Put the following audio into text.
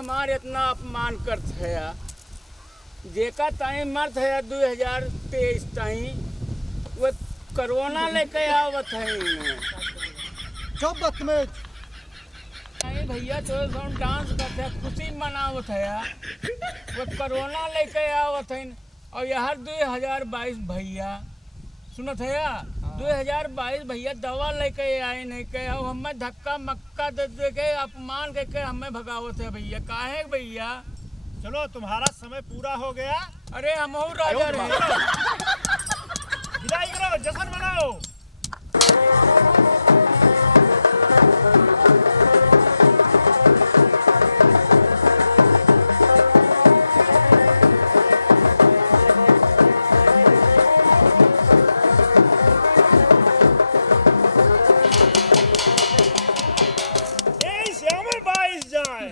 हमारे इतना अपमान करत है जेका ताई मर्द है 2023 ताई वो कोरोना लेके आवत है चुप बदतमीज। नहीं भैया तो डांस करते हैं खुशी मनावत है वो कोरोना लेके आवत है और यार 2022 भैया सुनत है 2022 भैया दवा लेके आए नहीं के हमें धक्का मक्का दे के अपमान के हमें भगावत है भैया काहे भैया। चलो तुम्हारा समय पूरा हो गया। अरे हम राजा रहे विदाई करो, जश्न मनाओ। श्यामल 22 जाए।